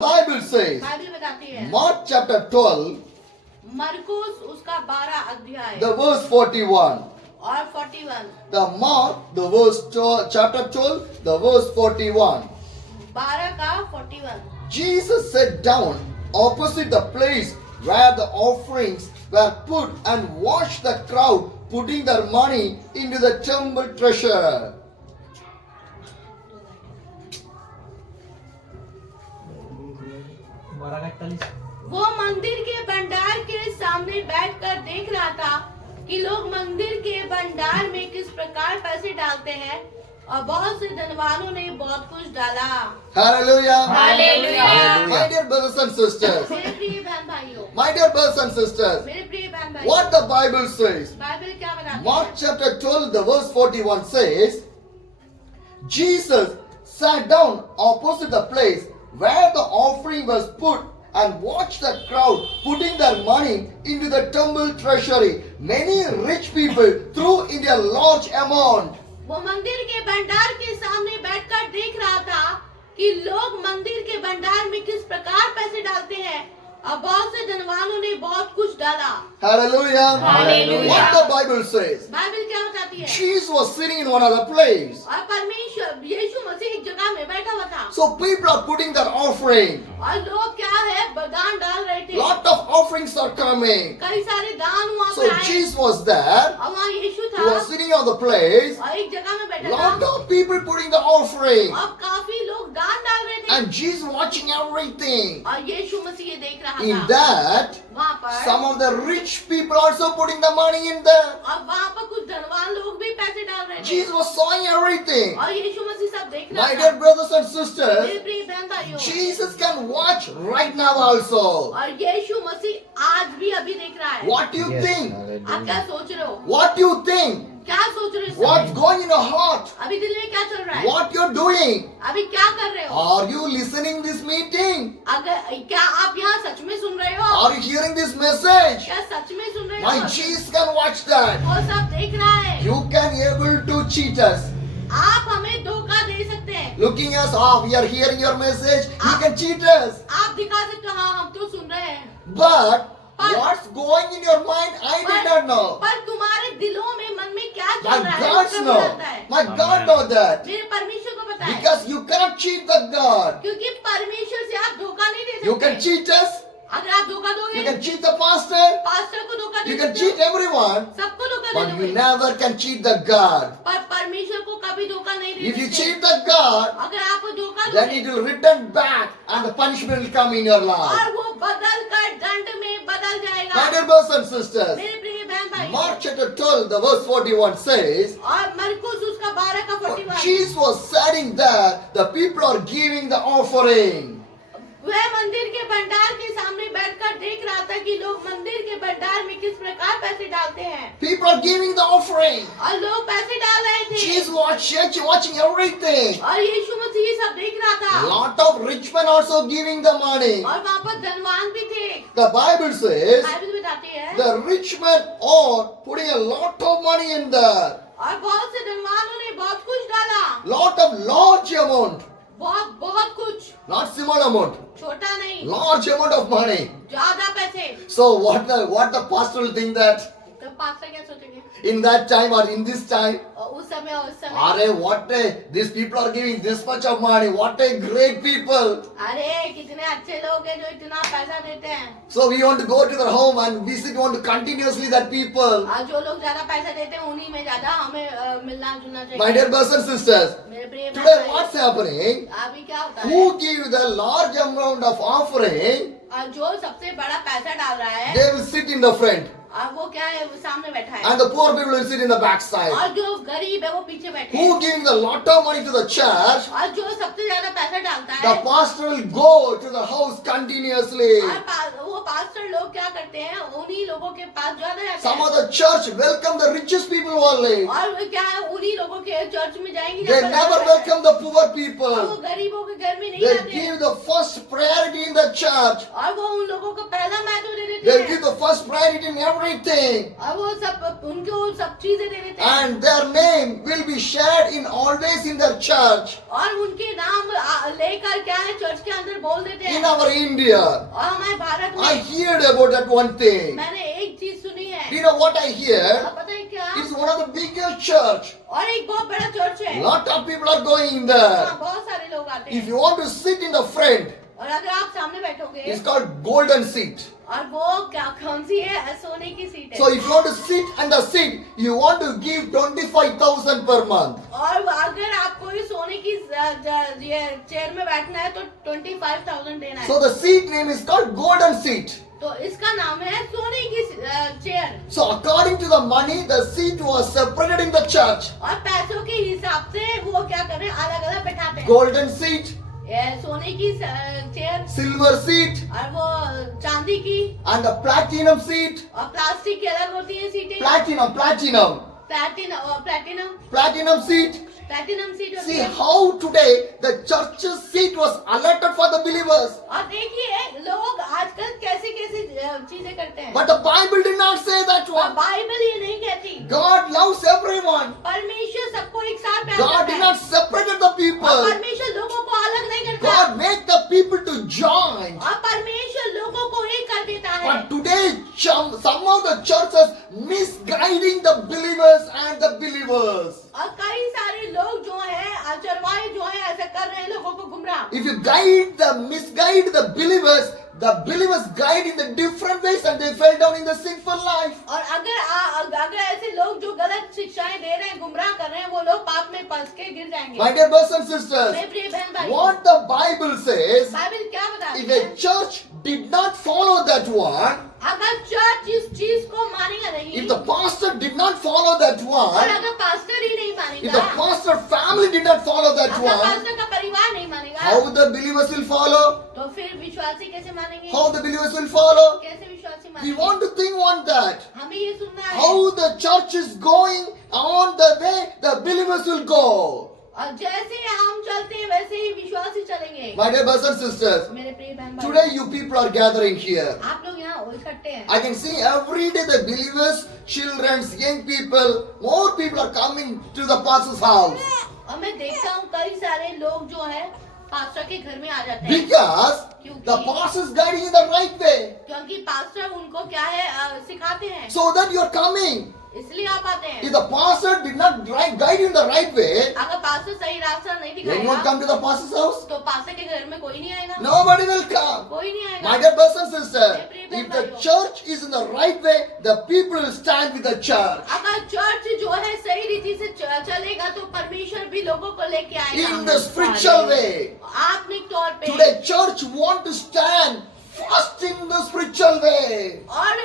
Bible says, Bible बताती है Mark chapter 12, मरकुस उसका 12 अध्याय the verse 41. और 41 The Mark, the verse chapter 12, the verse 41. 12 का 41 Jesus sat down opposite the place where the offerings were put and watched the crowd putting their money into the temple treasure. वो मंदिर के भंडार के सामने बैठकर देख रहा था कि लोग मंदिर के भंडार में किस प्रकार पैसे डालते हैं और बहुत से धनवानों ने बहुत कुछ डाला। Hallelujah. Hallelujah. My dear brothers and sisters, मेरे प्रिय बहन भाइयों, my dear brothers and sisters, मेरे प्रिय बहन भाइयों, what the Bible says, Bible क्या बताती Mark है? chapter 12, the verse 41 says, Jesus sat down opposite the place where the offering was put and watched the crowd putting their money into the temple treasury. Many rich people threw in a large amount. वो मंदिर के भंडार के सामने बैठकर देख रहा था कि लोग मंदिर के भंडार में किस प्रकार पैसे डालते हैं और बहुत से धनवानों ने बहुत कुछ डाला। Hallelujah. Hallelujah. What the Bible says. Bible क्या बताती है? Jesus was sitting in one other place. और परमेश्वर यीशु मसीह एक जगह में बैठा हुआ था So people are putting their offering. और लोग क्या है दान डाल रहे थे। Lot of offerings are coming. कई सारे दान वहाँ So पे आए Jesus was there. और वहाँ यीशु He था was sitting on the place. और एक जगह में बैठा Lot था of people putting the offering. और काफी लोग दान डाल रहे थे And Jesus watching everything. और यीशु मसीह ये देख रहा In था that, वहाँ पर some of the rich people also putting the money in there. और वहाँ पर कुछ धनवान लोग भी पैसे डाल रहे थे Jesus was sawing everything. और यीशु मसीह सब देख My रहा dear था। brothers and मेरे sisters, प्रिय बहन भाइयों, Jesus can watch right now also. और यीशु मसीह आज भी अभी देख रहा है। What do you think? आप क्या सोच रहे हो? What do you think? क्या सोच रहे हो? What's going in your heart? अभी दिल में क्या चल रहा है? What you're doing? अभी क्या कर रहे हो? Are you listening this meeting? अगर क्या आप यहाँ सच में सुन रहे हो? Are you hearing this message? क्या सच में सुन रहे My हो? Jesus can watch that. वो सब देख रहा है। You can able to cheat us. आप हमें धोखा दे सकते हैं। Looking us, we are hearing your message. You can cheat us. आप दिखा सकते हो हाँ हम तो सुन रहे हैं। But what's going in your mind, I did not know. पर तुम्हारे दिलों में मन में क्या चल My रहा है? God वो सब know. जानता है। My God know that. मेरे परमेश्वर को पता है। Because you cannot cheat the God. क्योंकि परमेश्वर से आप धोखा नहीं दे सकते। You can cheat us. अगर आप धोखा दोगे, You can cheat the pastor. Pastor को धोखा दे You can सकते हो, cheat everyone. सबको धोखा दे But you दोगे। never can cheat the God. पर परमेश्वर को कभी धोखा नहीं दे If you सकते। cheat the God, अगर आप वो धोखा then दोगे it will return back and the punishment will come in your life. और वो बदल कर दंड में बदल जाएगा। My dear brothers and sisters, मेरे प्रिय बहन भाई, Mark chapter 12, the verse 41 says, और मरकुस उसका 12 का 41 Jesus was sitting there, the people are giving the offering. वह मंदिर के भंडार के सामने बैठकर देख रहा था कि लोग मंदिर के भंडार में किस प्रकार पैसे डालते हैं People are giving the offering. और लोग पैसे डाल रहे थे Jesus watching everything. और यीशु मसीह ये सब देख रहा था Lot of rich men also giving the money. और वहाँ पर धनवान भी थे। The Bible says बाइबल बताती है the rich men are putting a lot of money in there. और बहुत से धनवानों ने बहुत कुछ डाला, Lot of large amount, बहुत बहुत कुछ, not small amount, छोटा नहीं, large amount of money. ज्यादा पैसे। So what the pastor will think that तो पास्टर क्या सोचेंगे? in that time or in this time, और उस समय और उस समय Are what these people are giving this much of money. What a great people. अरे कितने अच्छे लोग हैं जो इतना पैसा देते हैं। So we want to go to their home and visit, want to continuously that people. और जो लोग ज्यादा पैसा देते हैं उन्हीं में ज्यादा हमें मिलना जुलना चाहिए। My dear brothers and sisters, मेरे प्रिय today भाई, what's happening? अभी क्या होता है? Who give the large amount of offering, और जो सबसे बड़ा पैसा डाल रहा है they will sit in the front और वो क्या है, वो सामने बैठा है and the poor people will sit in the back side. और जो गरीब है वो पीछे बैठे हैं। Who giving the lot of money to the church, और जो सबसे ज्यादा पैसा डालता the है pastor will go to the house continuously. और वो पास्टर लोग क्या करते हैं, उन्हीं लोगों के पास ज्यादा जाते Some हैं of the church welcome the richest people only. और वो क्या है, उन्हीं लोगों के चर्च में जाएंगे They जहाँ पर never पैसा है। welcome the poor और वो people. गरीबों के घर में नहीं They आते हैं give the first priority in the church. और वो उन लोगों को पहला महत्व दे देते They'll हैं give the first priority in everything. और वो सब उनको सब चीजें दे देते हैं And their name will be shared in always in their church. और उनके नाम लेकर क्या है चर्च के अंदर बोल देते In हैं our India, और हमारे भारत I में heard about that one thing. मैंने एक चीज सुनी है Do you know what I hear? अब पता है क्या It's one of the biggest church. और एक बहुत बड़ा चर्च है Lot of people are going in हाँ, there. बहुत सारे लोग आते If हैं you want to sit in the front, और अगर आप सामने बैठोगे it's called golden seat. और वो क्या कौन सी है सोने की सीट So है if you want to sit on the seat, you want to give 25,000 per month. और अगर आपको इस सोने की ये चेयर में बैठना है तो 25,000 देना है So the seat name is called golden seat. तो इसका नाम है सोने की chair So according to the money, the seat was separated in the church. और पैसों के हिसाब से वो क्या कर रहे हैं अलग अलग बैठाते हैं Golden seat, ये सोने की चेयर silver seat, और वो चांदी की and the platinum seat. और प्लास्टिक की अलग होती है सीटें Platinum प्लेटिनम seat. सीट होती See है how today the church's seat was allotted for the believers. और देखिए लोग आजकल कैसे कैसे चीजें करते हैं But the Bible did not say that और one. बाइबल ये नहीं कहती God loves everyone. परमेश्वर सबको एक साथ प्यार God करता did है not separate the और people. परमेश्वर लोगों को अलग नहीं करता God made the people to join. और परमेश्वर लोगों को एक कर देता है But today, some of the churches misguiding the believers and the believers. और कई सारे लोग जो है चरवाहे जो है ऐसा कर रहे हैं लोगों को गुमराह If you misguide the believers guide in the different ways and they fell down in the sinful life. और अगर ऐसे लोग जो गलत शिक्षाएं दे रहे हैं गुमराह कर रहे हैं वो लोग पाप में फंस के गिर जाएंगे My dear brothers and sisters, मेरे प्रिय बहन भाई what the Bible says, Bible क्या बताती if है a church did not follow that one, अगर चर्च इस चीज को मानेगा नहीं if the pastor did not follow that और one, अगर पास्टर ही नहीं if the मानेगा pastor family did not follow that अगर one, पास्टर का परिवार नहीं मानेगा how the believers will follow? तो फिर विश्वासी कैसे मानेंगे How the believers will follow? कैसे विश्वासी We मानेंगे want to think on that. हमें ये सुनना है How the church is going on the way the believers will go. और जैसे हम चलते हैं वैसे ही विश्वासी चलेंगे My dear brothers and sisters, मेरे प्रिय बहन भाई today you people are gathering here. आप लोग यहाँ इकट्ठे हैं I can see every day the believers, children, young people, more people are coming to the pastor's house. और मैं देखता हूँ कई सारे लोग जो है पास्टर के घर में आ जाते हैं Because the pastor is guiding in the right way. क्योंकि पास्टर उनको क्या है सिखाते हैं So that you are coming. इसलिए आप आते If हैं the pastor did not guide you in the right way, अगर पास्टर सही रास्ता नहीं then you won't दिखाएगा come to the pastor's house. तो पास्टर के घर में कोई नहीं आएगा Nobody will come. कोई नहीं My आएगा dear brothers and sisters, if the church is in the right way, the people will stand with the church. अगर चर्च जो है सही रीति से चलेगा तो परमेश्वर भी लोगों को लेके आएगा In the spiritual way. आत्मिक तौर पे Today church want to stand first in the spiritual way. और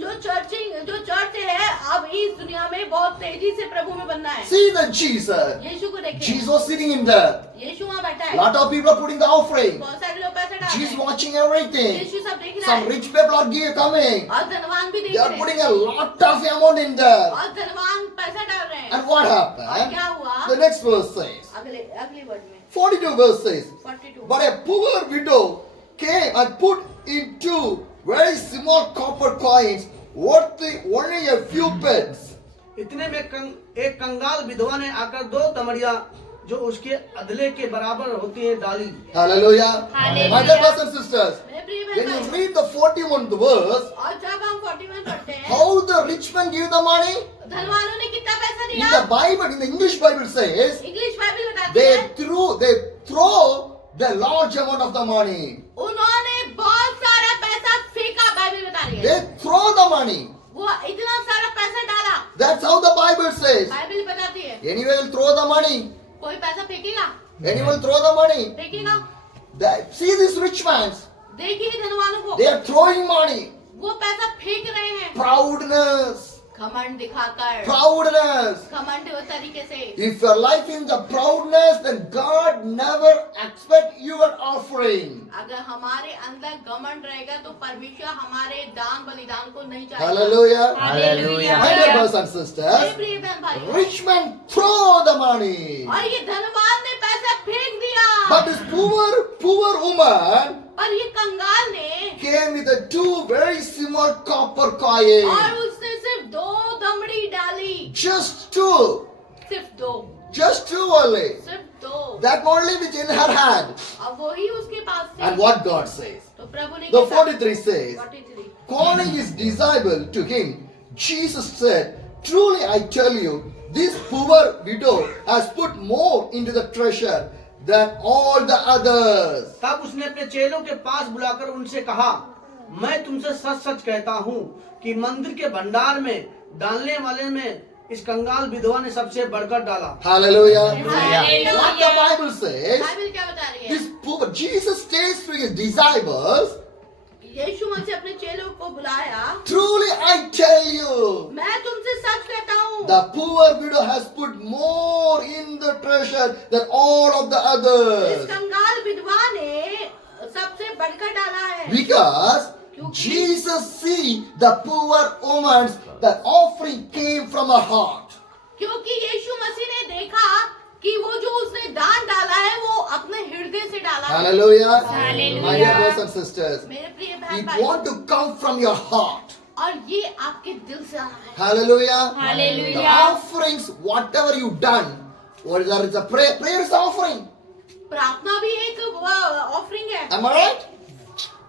जो चर्च है अब इस दुनिया में बहुत तेजी से प्रभु में बनना है See the Jesus. यीशु को देखें Jesus was sitting in there. यीशु वहाँ बैठा है Lot of people are putting the offering. बहुत सारे लोग पैसा डाल Jesus रहे हैं watching everything. यीशु सब देख रहा Some है rich people are coming. और धनवान भी देख They are रहे हैं putting a lot of amount in there. और धनवान पैसा डाल रहे हैं And what और happened? क्या हुआ The next verse says, अगली वर्ड में 42 verse says, 42 but a poor widow came and put in two very small copper coins worth only a few pence. इतने में एक कंगाल विधवा ने आकर 2 तमड़ियां जो उसके अदले के बराबर होती है डाली। Hallelujah. Hallelujah. My dear brothers and sisters, मेरे प्रिय when बहन you भाई read the 41th verse, और जब हम 41 पढ़ते हैं how the rich man give the money? धनवानों ने कितना पैसा In दिया the Bible, in the English Bible says, English Bible बताती they है throw the large amount of the money. उन्होंने बहुत सारा पैसा फेंका बाइबल बता रही है They throw the money. वो इतना सारा पैसा डाला That's how the Bible says. Bible बताती है Anyone will throw the money. कोई पैसा फेंकेगा Anyone will throw the money. फेंकेगा See these rich men. देखिए धनवानों को They are throwing money. वो पैसा फेंक रहे हैं Proudness. घमंड दिखाकर Proudness. घमंड तरीके से If your life in the proudness, then God never expect your offering. अगर हमारे अंदर घमंड रहेगा तो परमेश्वर हमारे दान बलिदान को नहीं चाहेगा Hallelujah. Hallelujah. My dear brothers and मेरे sisters, प्रिय बहन भाई rich men throw the money. और ये धनवान ने पैसा फेंक दिया But this poor woman, पर ये कंगाल ने came with the two very small copper coins. और उसने सिर्फ 2 दमड़ी डाली, Just two. सिर्फ 2, Just two only. सिर्फ 2, That only which in her hand. और वही उसके पास And थी। what God says. तो प्रभु ने The क्या 43 says, 43 calling his disciple to him, Jesus said, truly I tell you, this poor widow has put more into the treasure than all the others. तब उसने अपने चेलों के पास बुलाकर उनसे कहा, मैं तुमसे सच सच कहता हूँ कि मंदिर के भंडार में डालने वाले में इस कंगाल विधवा ने सबसे बढ़कर डाला। Hallelujah. Hallelujah. What the Bible says, Bible क्या बता रही है? this poor, Jesus states to his disciples, यीशु मसीह अपने चेलों को बुलाया, truly I tell you, मैं तुमसे सच कहता हूँ, the poor widow has put more in the treasure than all of the इस others. कंगाल विधवा ने सबसे बढ़कर डाला है। Because Jesus see the poor woman's, the offering came from her heart. क्योंकि यीशु मसीह ने देखा कि वो जो उसने दान डाला है वो अपने हृदय से डाला है। Hallelujah. Hallelujah. My dear brothers and sisters, मेरे प्रिय बहन it भाई, want to come from your heart. और ये आपके दिल से आना है। Hallelujah. Hallelujah. The offerings, whatever you done, whether it's a prayer, prayer is the offering. प्रार्थना भी एक ऑफरिंग है। Am I right?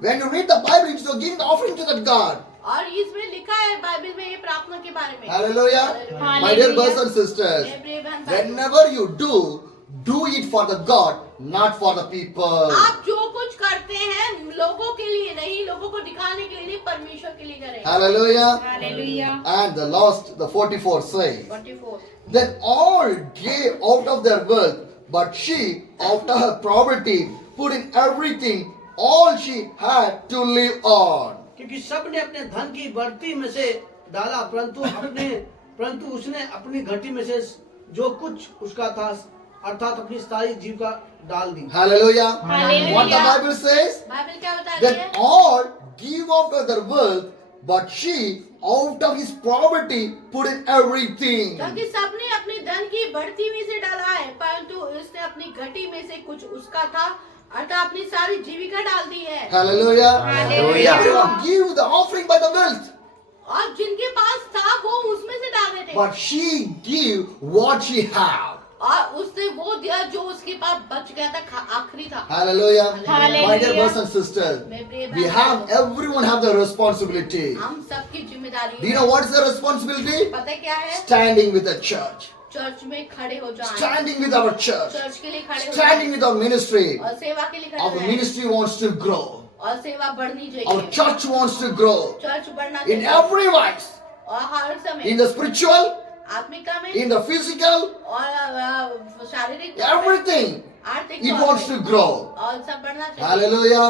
When you read the Bible, it's you're giving the offering to that God. और इसमें लिखा है Bible में ये प्रार्थना के बारे में। Hallelujah. My dear brothers and sisters, मेरे प्रिय बहन भाई, whenever you do it for the God, not for the people. आप जो कुछ करते हैं लोगों के लिए नहीं, लोगों को दिखाने के लिए नहीं, परमेश्वर के लिए करें। Hallelujah. Hallelujah. And the last, the 44 says, 44 then all gave out of their wealth, but she, after her poverty, put in everything, all she had to live on. क्योंकि सब ने अपने धन की बढ़ती में से डाला, परंतु उसने अपनी घटी में से जो कुछ उसका था अर्थात अपनी सारी जीविका डाल दी। Hallelujah. Hallelujah. What the Bible says? Bible क्या बता रही Then है? all give out of their wealth, but she, out of his poverty, put in everything. क्योंकि सबने अपने धन की बढ़ती में से डाला है, परंतु उसने अपनी घटी में से कुछ उसका था अर्थात अपनी सारी जीविका डाल दी है। Hallelujah. Hallelujah. Everyone give the offering by the wealth, और जिनके पास था वो उसमें से डाल देते, but she give what she have. और उसने वो दिया जो उसके पास बच गया था, आखिरी था। Hallelujah. Hallelujah. My dear brothers and sisters, मेरे प्रिय we बहन have, भाइयों, everyone have the responsibility. हम सबकी जिम्मेदारी Do you है। know what is the responsibility? पता है क्या है? Standing with the church. Church में खड़े हो जाएं, Standing with our church. Church के लिए खड़े हो Standing जाएं, with our ministry. और सेवा के लिए खड़े Our हो जाएं, ministry wants to grow. और सेवा बढ़नी Our चाहिए, church wants to grow. Church बढ़ना In चाहिए, every wise. और हर In समय the spiritual, आत्मिका में in the physical, और शारीरिक everything. आर्थिक It तौर wants पे, to grow. और सब बढ़ना चाहिए। Hallelujah.